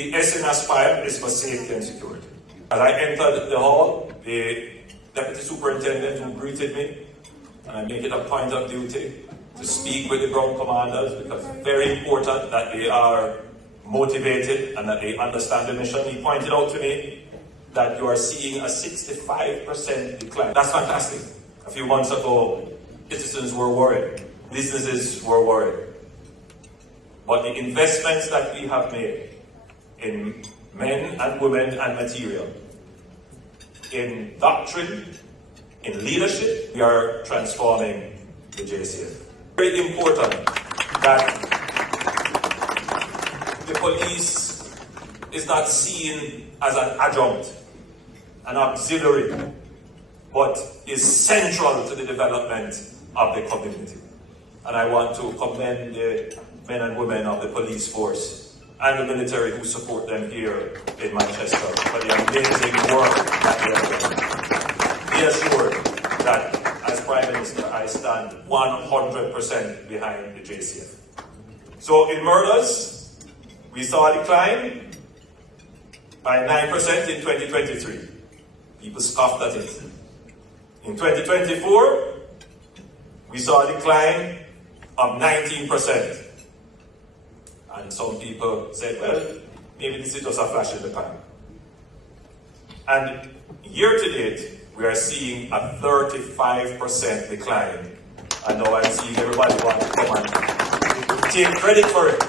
The S in ASPIRE is for safety and security. As I entered the hall, the deputy superintendent who greeted me, and I make it a point of duty to speak with the ground commanders because it's very important that they are motivated and that they understand the mission. He pointed out to me that you are seeing a 65% decline. That's fantastic. A few months ago, citizens were worried. Businesses were worried. But the investments that we have made in men and women and material, in doctrine, in leadership, we are transforming the JCF. Very important that the police is not seen as an adjunct, an auxiliary, but is central to the development of the community. And I want to commend the men and women of the police force and the military who support them here in Manchester for the amazing work that they are doing. Be assured that as Prime Minister, I stand 100% behind the JCF. So in murders, we saw a decline by 9% in 2023. People scoffed at it. In 2024, we saw a decline of 19%. And some people said, well, maybe this is just a flash in the pan. And year to date, we are seeing a 35% decline. And now I'm seeing everybody want to come and take credit for it.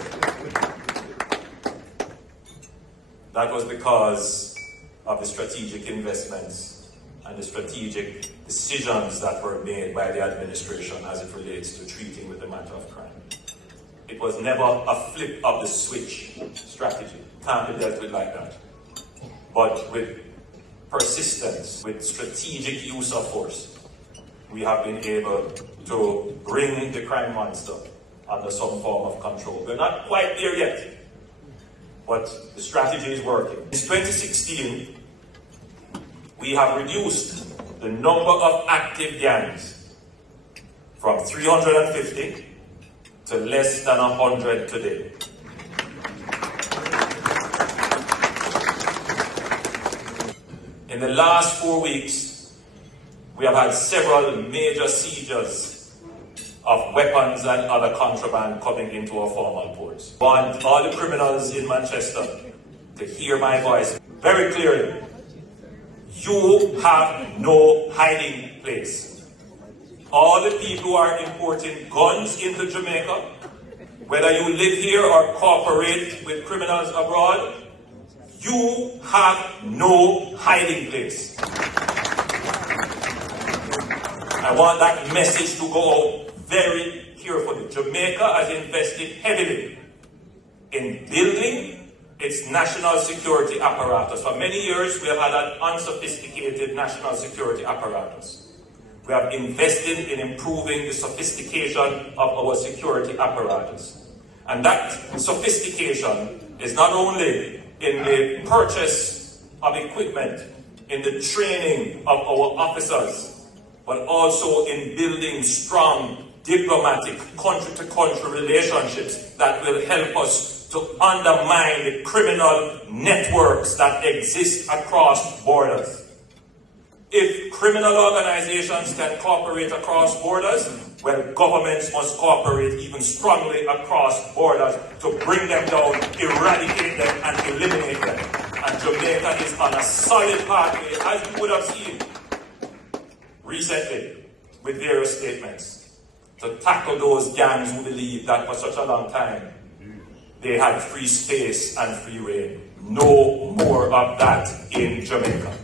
That was because of the strategic investments and the strategic decisions that were made by the administration as it relates to treating with the matter of crime. It was never a flip of the switch strategy. Can't be dealt with like that. But with persistence, with strategic use of force, we have been able to bring the crime monster under some form of control. We're not quite there yet, but the strategy is working. Since 2016, we have reduced the number of active gangs from 350 to less than 100 today. In the last 4 weeks, we have had several major seizures of weapons and other contraband coming into our formal ports. I want all the criminals in Manchester to hear my voice very clearly. You have no hiding place. All the people who are importing guns into Jamaica, whether you live here or cooperate with criminals abroad, you have no hiding place. I want that message to go out very carefully. Jamaica has invested heavily in building its national security apparatus. For many years, we have had an unsophisticated national security apparatus. We have invested in improving the sophistication of our security apparatus. And that sophistication is not only in the purchase of equipment, in the training of our officers, but also in building strong diplomatic country-to-country relationships that will help us to undermine the criminal networks that exist across borders. If criminal organizations can cooperate across borders, well, governments must cooperate even strongly across borders to bring them down, eradicate them, and eliminate them. And Jamaica is on a solid pathway, as you would have seen recently with various statements, to tackle those gangs who believe that for such a long time they had free space and free reign. No more of that in Jamaica.